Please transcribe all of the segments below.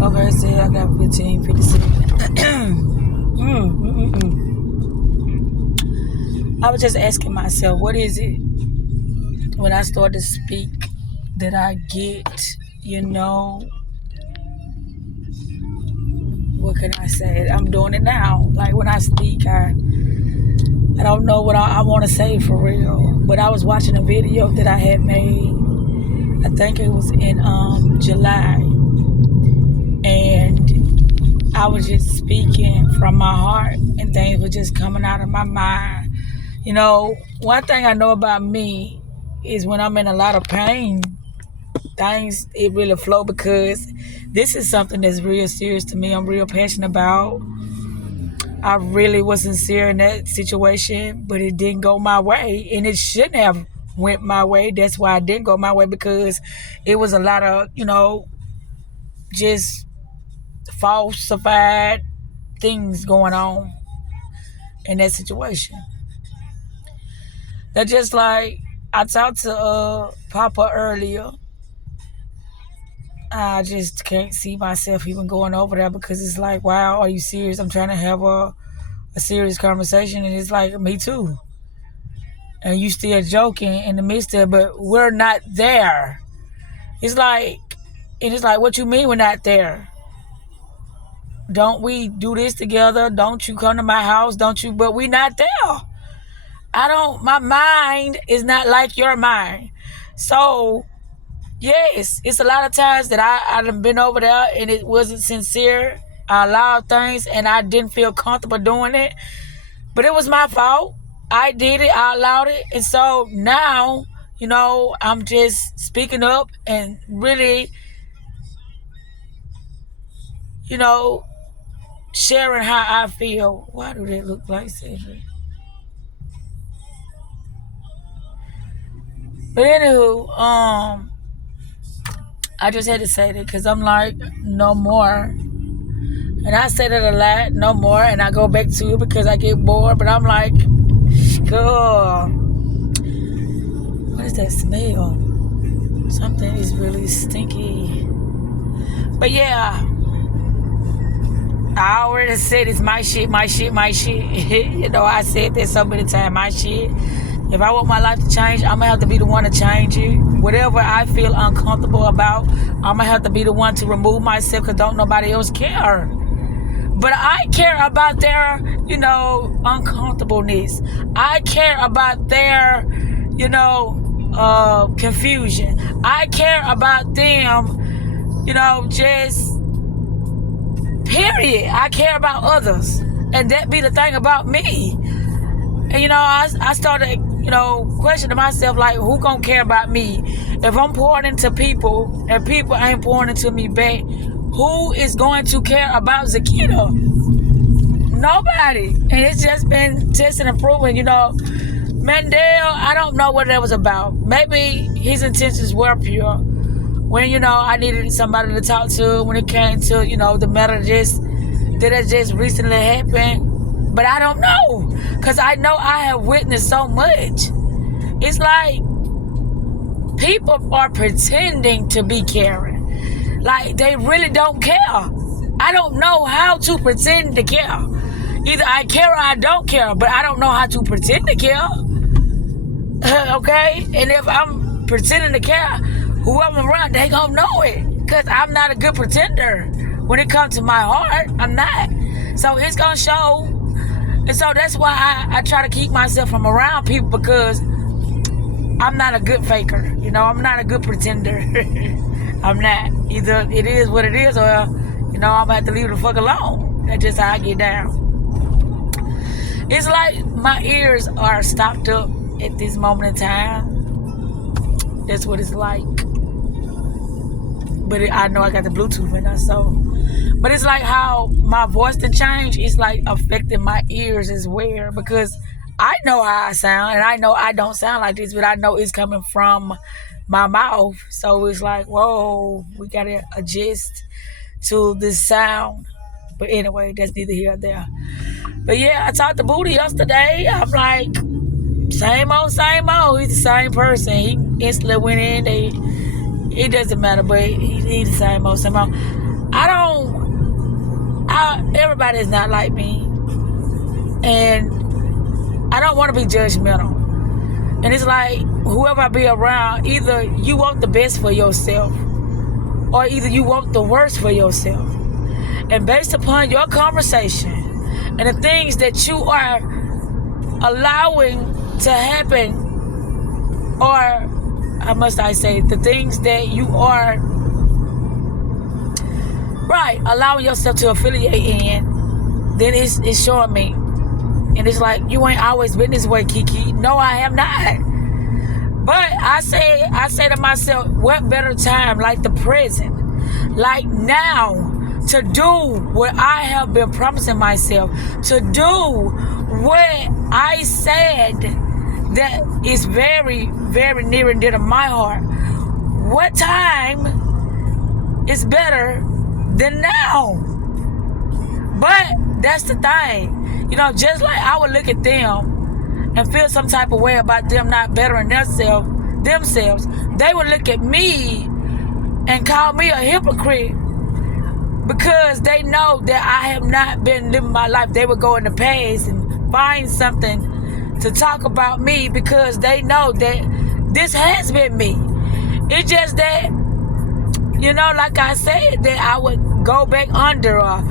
Okay, see, I got 15:56. I was just asking myself, what is it when I start to speak that I get, what can I say? I'm doing it now. Like when I speak, I don't know what I want to say for real. But I was watching a video that I had made, I think it was in July. And I was just speaking from my heart and things were just coming out of my mind. One thing I know about me is when I'm in a lot of pain, it really flow because this is something that's real serious to me. I'm real passionate about. I really was sincere in that situation, but it didn't go my way, and it shouldn't have went my way. That's why it didn't go my way, because it was a lot of, just falsified things going on in that situation. That just like I talked to Papa earlier. I just can't see myself even going over there because it's like, wow, are you serious? I'm trying to have a serious conversation, and it's like, me too. And you still joking in the midst of it, but we're not there. It's like, what you mean we're not there? Don't we do this together? Don't you come to my house? Don't you? But we not there. My mind is not like your mind. So, yes, it's a lot of times that I've been over there and it wasn't sincere. I allowed things and I didn't feel comfortable doing it. But it was my fault. I did it. I allowed it. And so now, I'm just speaking up and really, sharing how I feel. Why do they look like Cedric? But anywho, I just had to say that because I'm like, no more. And I say that a lot, no more. And I go back to it because I get bored. But I'm like, girl, what is that smell? Something is really stinky. But yeah, I already said it's my shit, my shit, my shit. I said that so many times, my shit. If I want my life to change, I'm going to have to be the one to change it. Whatever I feel uncomfortable about, I'm going to have to be the one to remove myself because don't nobody else care. But I care about their, uncomfortableness. I care about their, confusion. I care about them, just period. I care about others. And that be the thing about me. And, I started, questioning myself, like, who gonna care about me? If I'm pouring into people and people ain't pouring into me back, who is going to care about Zakita? Nobody. And it's just been testing and proving, Mandel, I don't know what that was about. Maybe his intentions were pure. When, I needed somebody to talk to when it came to, the matter that has just recently happened. But I don't know, because I know I have witnessed so much. It's like people are pretending to be caring. Like they really don't care. I don't know how to pretend to care. Either I care or I don't care, but I don't know how to pretend to care. Okay? And if I'm pretending to care, whoever I'm around, they gonna know it. Because I'm not a good pretender. When it comes to my heart, I'm not. So it's gonna show. And so that's why I try to keep myself from around people, because I'm not a good faker. I'm not a good pretender. I'm not. Either it is what it is, or, I'm going to have to leave it the fuck alone. That's just how I get down. It's like my ears are stopped up at this moment in time. That's what it's like. But I know I got the Bluetooth in there, so. But it's like how my voice to change is like affecting my ears as well, because I know how I sound and I know I don't sound like this, but I know it's coming from my mouth. So it's like, whoa, we got to adjust to this sound. But anyway, that's neither here nor there. But yeah, I talked to Booty yesterday. I'm like, same old, same old. He's the same person. He instantly went in. It doesn't matter, but he's the same old, same old. everybody is not like me. And I don't want to be judgmental. And it's like, whoever I be around, either you want the best for yourself, or either you want the worst for yourself. And based upon your conversation and the things that you are allowing to happen, or how must I say, the things that you are allowing yourself to affiliate in, then it's showing me. And it's like, you ain't always been this way, Kiki. No, I have not. But I say to myself, what better time like the present, like now, to do what I have been promising myself, to do what I said that is very, very near and dear to my heart. What time is better than now? But that's the thing. Just like I would look at them and feel some type of way about them not bettering themselves, they would look at me and call me a hypocrite because they know that I have not been living my life. They would go in the past and find something to talk about me because they know that this has been me. It's just that, like I said, that I would go back under or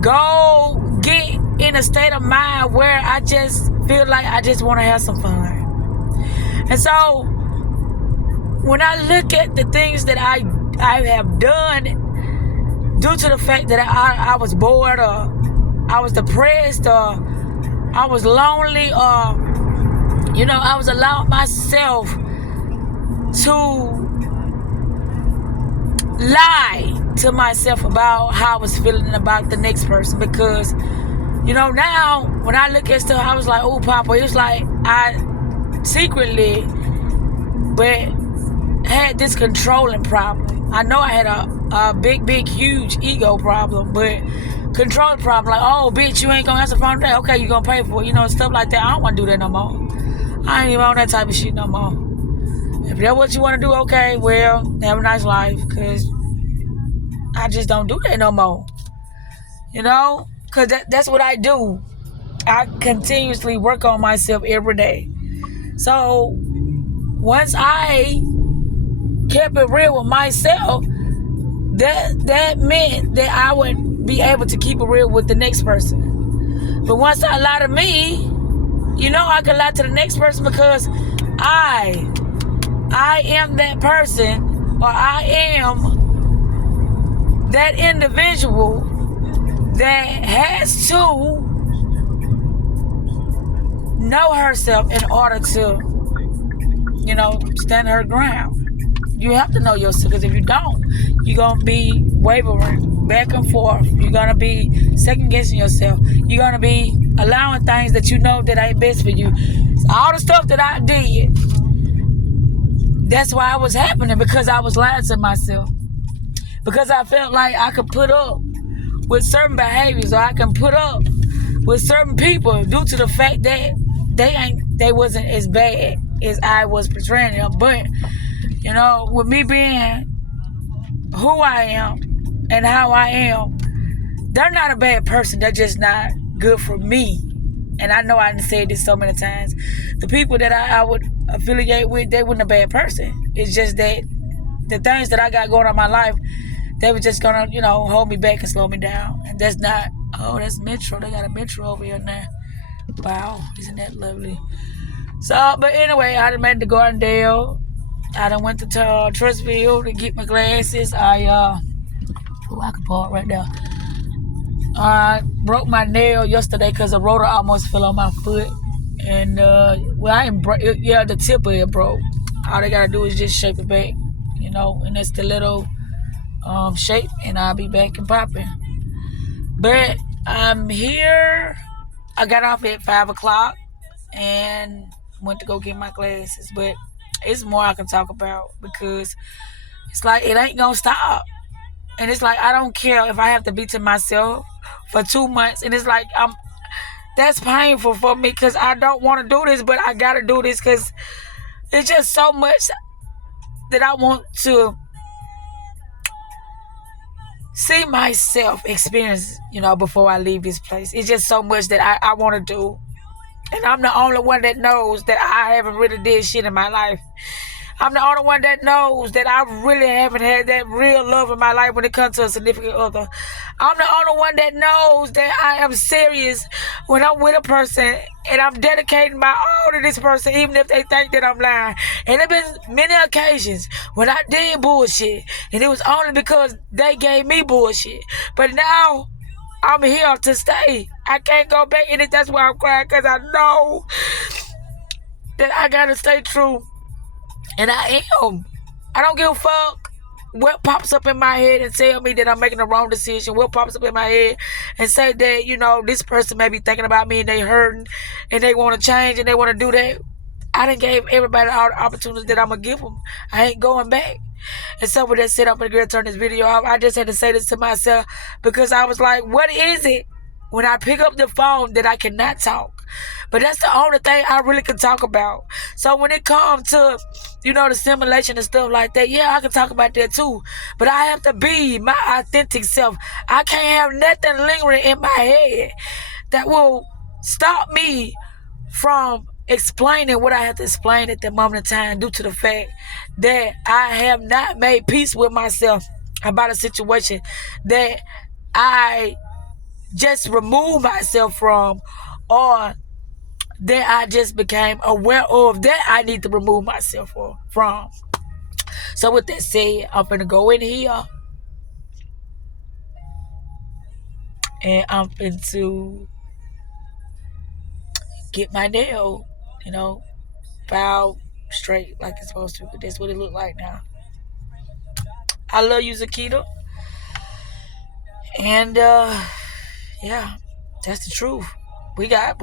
go get in a state of mind where I just feel like I just want to have some fun. And so when I look at the things that I have done due to the fact that I was bored, or I was depressed, or I was lonely, or I was allowing myself to lie to myself about how I was feeling about the next person, because now when I look at stuff, I was like, oh, Papa, it was like I secretly but had this controlling problem. I know I had a big, huge ego problem, but controlling problem, like, oh, bitch, you ain't gonna answer the phone today, okay, you gonna pay for it, stuff like that. I don't want to do that no more. I ain't even on that type of shit no more. If that's what you want to do, okay, well, have a nice life, because I just don't do that no more. Because that's what I do. I continuously work on myself every day. So once I kept it real with myself, that meant that I would be able to keep it real with the next person. But once I lie to me, I can lie to the next person because I am that person, or I am that individual that has to know herself in order to, stand her ground. You have to know yourself, because if you don't, you're going to be wavering back and forth. You're going to be second guessing yourself. You're going to be allowing things that you know that ain't best for you. All the stuff that I did, that's why it was happening, because I was lying to myself. Because I felt like I could put up with certain behaviors, or I can put up with certain people due to the fact that they wasn't as bad as I was portraying them. But with me being who I am and how I am, they're not a bad person. They're just not good for me. And I know I said this so many times. The people that I would affiliate with, they weren't a bad person. It's just that the things that I got going on in my life, they were just gonna, hold me back and slow me down. And that's not, oh, that's Metro. They got a Metro over here now. Wow, isn't that lovely? So, but anyway, I done made the Gardendale. I done went to Trustville to get my glasses. I can park right there. I broke my nail yesterday because the rotor almost fell on my foot. And, I didn't break it. Yeah, the tip of it broke. All they gotta do is just shape it back, and that's the little shape, and I'll be back and popping. But I'm here. I got off at 5 o'clock and went to go get my glasses. But it's more I can talk about, because it's like it ain't gonna stop. And it's like I don't care if I have to be to myself for 2 months. And it's like that's painful for me, because I don't want to do this, but I gotta do this because it's just so much that I want to see myself experience, before I leave this place. It's just so much that I want to do. And I'm the only one that knows that I haven't really did shit in my life. I'm the only one that knows that I really haven't had that real love in my life when it comes to a significant other. I'm the only one that knows that I am serious when I'm with a person and I'm dedicating my all to this person, even if they think that I'm lying. And there been many occasions when I did bullshit, and it was only because they gave me bullshit. But now I'm here to stay. I can't go back in it. That's why I'm crying, because I know that I gotta stay true. And I am. I don't give a fuck what pops up in my head and tell me that I'm making the wrong decision. What pops up in my head and say that, this person may be thinking about me and they hurting and they want to change and they want to do that. I done gave everybody all the opportunities that I'm going to give them. I ain't going back. And so with that said, I'm going to turn this video off. I just had to say this to myself because I was like, what is it when I pick up the phone that I cannot talk? But that's the only thing I really can talk about. So when it comes to, the simulation and stuff like that, yeah, I can talk about that too. But I have to be my authentic self. I can't have nothing lingering in my head that will stop me from explaining what I have to explain at that moment in time, due to the fact that I have not made peace with myself about a situation that I just removed myself from, or that I just became aware of that I need to remove myself from. So with that said, I'm gonna go in here and I'm to get my nail, filed straight like it's supposed to. That's what it look like now. I love you, Zakita. And yeah, that's the truth. We got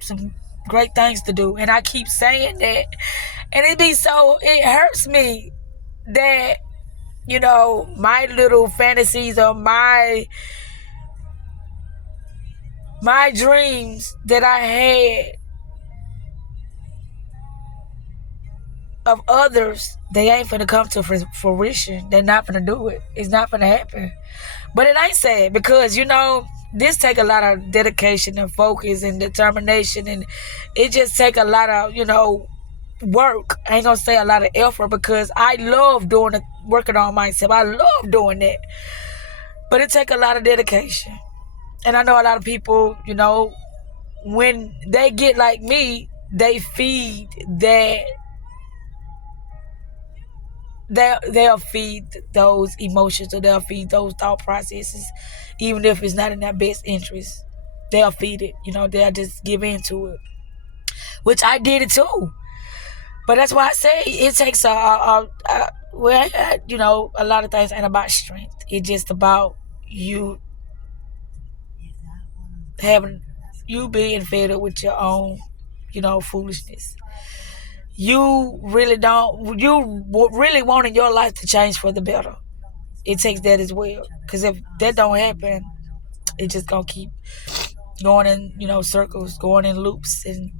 some great things to do. And I keep saying that. And it hurts me that, my little fantasies or my dreams that I had of others, they ain't finna come to fruition. They're not finna do it. It's not finna happen. But it ain't sad because, this take a lot of dedication and focus and determination, and it just take a lot of, work. I ain't gonna say a lot of effort, because I love working on myself. I love doing that. But it take a lot of dedication. And I know a lot of people, when they get like me, they feed that. They'll feed those emotions, or they'll feed those thought processes, even if it's not in their best interest. They'll feed it. They'll just give in to it, which I did it too. But that's why I say it takes a lot of things ain't about strength. It's just about you being fed up with your own, foolishness. You really wanting your life to change for the better. It takes that as well. Because if that don't happen, it just gonna keep going in, circles, going in loops, and